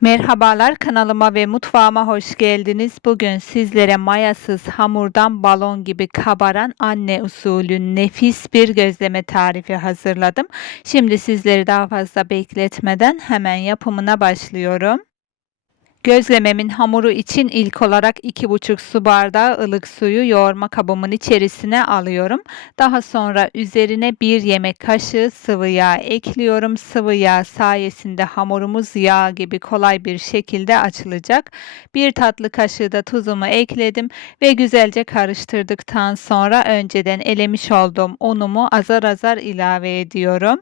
Merhabalar kanalıma ve mutfağıma hoş geldiniz. Bugün sizlere mayasız hamurdan balon gibi kabaran anne usulü nefis bir gözleme tarifi hazırladım. Şimdi sizleri daha fazla bekletmeden hemen yapımına başlıyorum. Gözlememin hamuru için ilk olarak 2,5 su bardağı ılık suyu yoğurma kabımın içerisine alıyorum. Daha sonra üzerine 1 yemek kaşığı sıvı yağ ekliyorum. Sıvı yağ sayesinde hamurumuz yağ gibi kolay bir şekilde açılacak. 1 tatlı kaşığı da tuzumu ekledim ve güzelce karıştırdıktan sonra önceden elemiş olduğum unumu azar azar ilave ediyorum.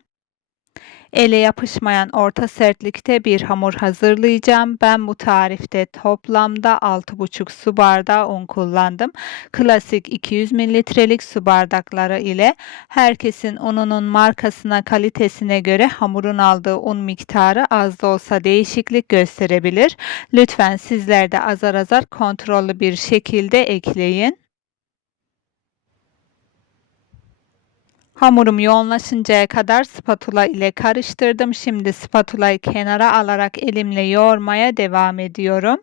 Ele yapışmayan orta sertlikte bir hamur hazırlayacağım. Ben bu tarifte toplamda 6,5 su bardağı un kullandım. Klasik 200 mililitrelik su bardakları ile herkesin ununun markasına kalitesine göre hamurun aldığı un miktarı az da olsa değişiklik gösterebilir. Lütfen sizler de azar azar kontrollü bir şekilde ekleyin. Hamurum yoğunlaşıncaya kadar spatula ile karıştırdım. Şimdi spatulayı kenara alarak elimle yoğurmaya devam ediyorum.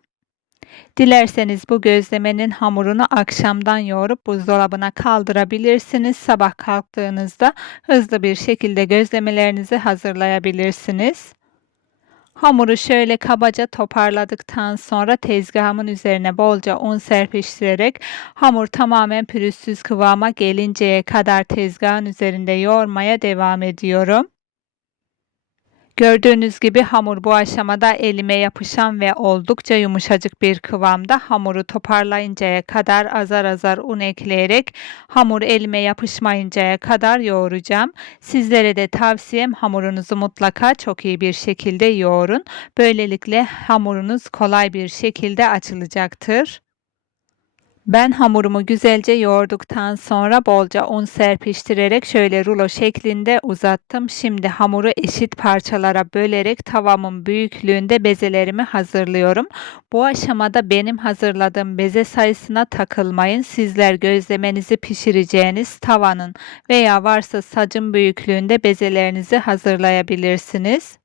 Dilerseniz bu gözlemenin hamurunu akşamdan yoğurup buzdolabına kaldırabilirsiniz. Sabah kalktığınızda hızlı bir şekilde gözlemelerinizi hazırlayabilirsiniz. Hamuru şöyle kabaca toparladıktan sonra tezgahımın üzerine bolca un serpiştirerek hamur tamamen pürüzsüz kıvama gelinceye kadar tezgahın üzerinde yoğurmaya devam ediyorum. Gördüğünüz gibi hamur bu aşamada elime yapışan ve oldukça yumuşacık bir kıvamda hamuru toparlayıncaya kadar azar azar un ekleyerek hamur elime yapışmayıncaya kadar yoğuracağım. Sizlere de tavsiyem hamurunuzu mutlaka çok iyi bir şekilde yoğurun. Böylelikle hamurunuz kolay bir şekilde açılacaktır. Ben hamurumu güzelce yoğurduktan sonra bolca un serpiştirerek şöyle rulo şeklinde uzattım. Şimdi hamuru eşit parçalara bölerek tavamın büyüklüğünde bezelerimi hazırlıyorum. Bu aşamada benim hazırladığım beze sayısına takılmayın. Sizler gözlemenizi pişireceğiniz tavanın veya varsa sacın büyüklüğünde bezelerinizi hazırlayabilirsiniz.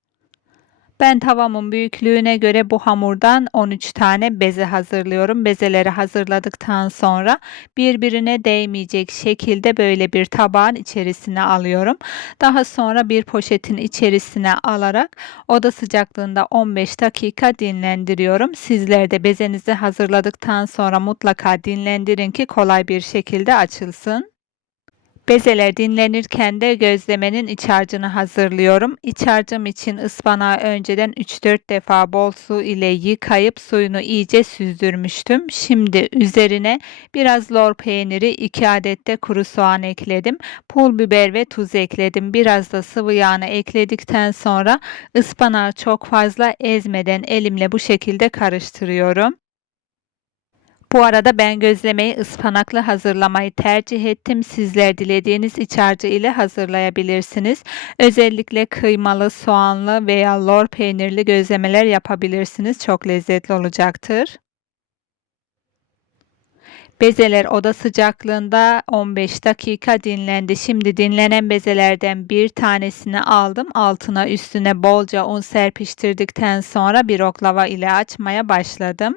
Ben tavamın büyüklüğüne göre bu hamurdan 13 tane beze hazırlıyorum. Bezeleri hazırladıktan sonra birbirine değmeyecek şekilde böyle bir tabağın içerisine alıyorum. Daha sonra bir poşetin içerisine alarak oda sıcaklığında 15 dakika dinlendiriyorum. Sizler de bezenizi hazırladıktan sonra mutlaka dinlendirin ki kolay bir şekilde açılsın. Bezeler dinlenirken de gözlemenin iç harcını hazırlıyorum. İç harcım için ıspanağı önceden 3-4 defa bol su ile yıkayıp suyunu iyice süzdürmüştüm. Şimdi üzerine biraz lor peyniri, 2 adet de kuru soğan ekledim. Pul biber ve tuz ekledim. Biraz da sıvı yağını ekledikten sonra ıspanağı çok fazla ezmeden elimle bu şekilde karıştırıyorum. Bu arada ben gözlemeyi ıspanaklı hazırlamayı tercih ettim. Sizler dilediğiniz iç harcı ile hazırlayabilirsiniz. Özellikle kıymalı, soğanlı veya lor peynirli gözlemeler yapabilirsiniz. Çok lezzetli olacaktır. Bezeler oda sıcaklığında 15 dakika dinlendi. Şimdi dinlenen bezelerden bir tanesini aldım. Altına üstüne bolca un serpiştirdikten sonra bir oklava ile açmaya başladım.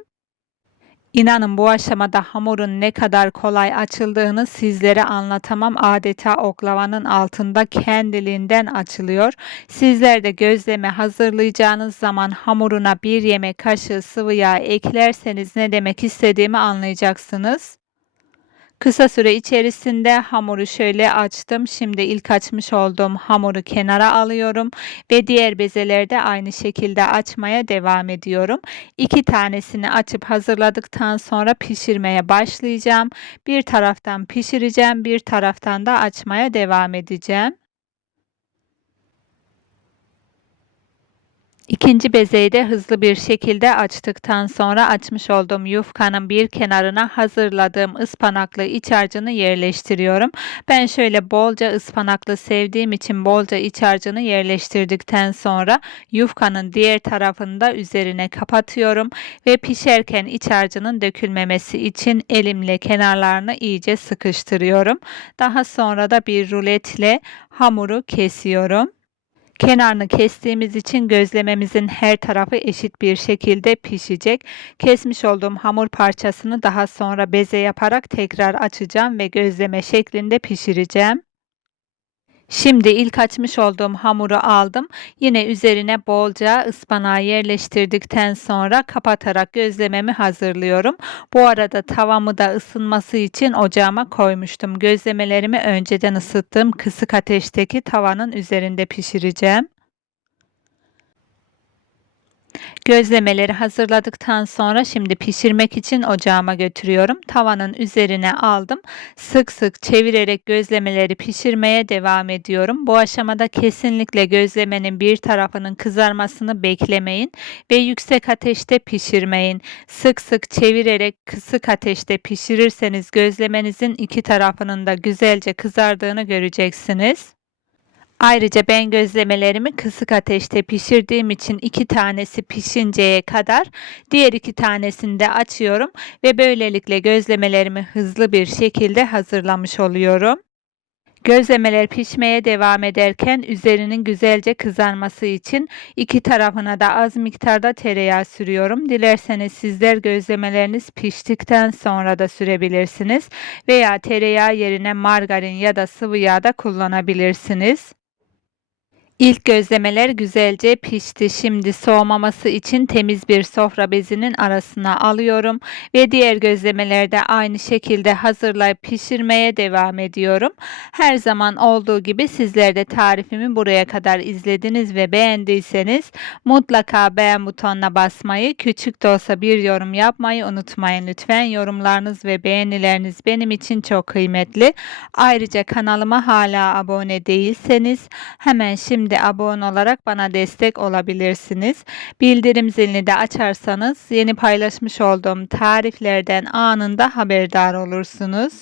İnanın bu aşamada hamurun ne kadar kolay açıldığını sizlere anlatamam. Adeta oklavanın altında kendiliğinden açılıyor. Sizler de gözleme hazırlayacağınız zaman hamuruna bir yemek kaşığı sıvı yağ eklerseniz ne demek istediğimi anlayacaksınız. Kısa süre içerisinde hamuru şöyle açtım. Şimdi ilk açmış olduğum hamuru kenara alıyorum ve diğer bezeleri de aynı şekilde açmaya devam ediyorum. İki tanesini açıp hazırladıktan sonra pişirmeye başlayacağım. Bir taraftan pişireceğim, bir taraftan da açmaya devam edeceğim. İkinci bezeyi de hızlı bir şekilde açtıktan sonra açmış olduğum yufkanın bir kenarına hazırladığım ıspanaklı iç harcını yerleştiriyorum. Ben şöyle bolca ıspanaklı sevdiğim için bolca iç harcını yerleştirdikten sonra yufkanın diğer tarafını da üzerine kapatıyorum ve pişerken iç harcının dökülmemesi için elimle kenarlarını iyice sıkıştırıyorum. Daha sonra da bir ruletle hamuru kesiyorum. Kenarını kestiğimiz için gözlememizin her tarafı eşit bir şekilde pişecek. Kesmiş olduğum hamur parçasını daha sonra beze yaparak tekrar açacağım ve gözleme şeklinde pişireceğim. Şimdi ilk açmış olduğum hamuru aldım. Yine üzerine bolca ıspanağı yerleştirdikten sonra kapatarak gözlememi hazırlıyorum. Bu arada tavamı da ısınması için ocağıma koymuştum. Gözlemelerimi önceden ısıttığım kısık ateşteki tavanın üzerinde pişireceğim. Gözlemeleri hazırladıktan sonra şimdi pişirmek için ocağıma götürüyorum. Tavanın üzerine aldım. Sık sık çevirerek gözlemeleri pişirmeye devam ediyorum. Bu aşamada kesinlikle gözlemenin bir tarafının kızarmasını beklemeyin ve yüksek ateşte pişirmeyin. Sık sık çevirerek kısık ateşte pişirirseniz gözlemenizin iki tarafının da güzelce kızardığını göreceksiniz. Ayrıca ben gözlemelerimi kısık ateşte pişirdiğim için iki tanesi pişinceye kadar diğer iki tanesini de açıyorum ve böylelikle gözlemelerimi hızlı bir şekilde hazırlamış oluyorum. Gözlemeler pişmeye devam ederken üzerinin güzelce kızarması için iki tarafına da az miktarda tereyağı sürüyorum. Dilerseniz sizler gözlemeleriniz piştikten sonra da sürebilirsiniz veya tereyağı yerine margarin ya da sıvı yağ da kullanabilirsiniz. İlk gözlemeler güzelce pişti. Şimdi soğumaması için temiz bir sofra bezinin arasına alıyorum ve diğer gözlemeleri de aynı şekilde hazırlayıp pişirmeye devam ediyorum. Her zaman olduğu gibi sizler de tarifimi buraya kadar izlediniz ve beğendiyseniz mutlaka beğen butonuna basmayı, küçük de olsa bir yorum yapmayı unutmayın lütfen. Yorumlarınız ve beğenileriniz benim için çok kıymetli. Ayrıca kanalıma hala abone değilseniz hemen şimdi Şimdi abone olarak bana destek olabilirsiniz. Bildirim zilini de açarsanız yeni paylaşmış olduğum tariflerden anında haberdar olursunuz.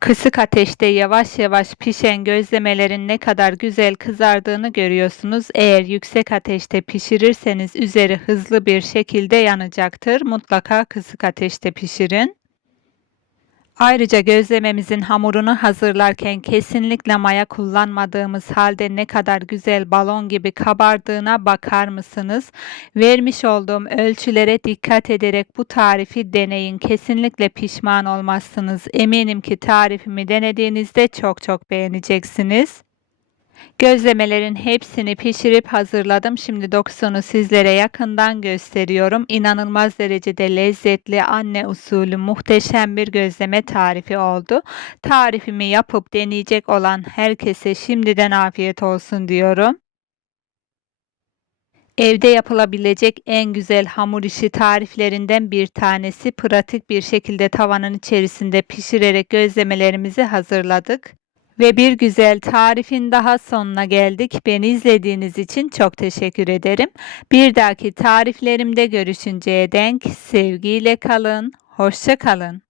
Kısık ateşte yavaş yavaş pişen gözlemelerin ne kadar güzel kızardığını görüyorsunuz. Eğer yüksek ateşte pişirirseniz üzeri hızlı bir şekilde yanacaktır. Mutlaka kısık ateşte pişirin. Ayrıca gözlememizin hamurunu hazırlarken kesinlikle maya kullanmadığımız halde ne kadar güzel balon gibi kabardığına bakar mısınız? Vermiş olduğum ölçülere dikkat ederek bu tarifi deneyin. Kesinlikle pişman olmazsınız. Eminim ki tarifimi denediğinizde çok çok beğeneceksiniz. Gözlemelerin hepsini pişirip hazırladım. Şimdi dokusunu sizlere yakından gösteriyorum. İnanılmaz derecede lezzetli, anne usulü muhteşem bir gözleme tarifi oldu. Tarifimi yapıp deneyecek olan herkese şimdiden afiyet olsun diyorum. Evde yapılabilecek en güzel hamur işi tariflerinden bir tanesi. Pratik bir şekilde tavanın içerisinde pişirerek gözlemelerimizi hazırladık. Ve bir güzel tarifin daha sonuna geldik. Beni izlediğiniz için çok teşekkür ederim. Bir dahaki tariflerimde görüşünceye denk sevgiyle kalın, hoşça kalın.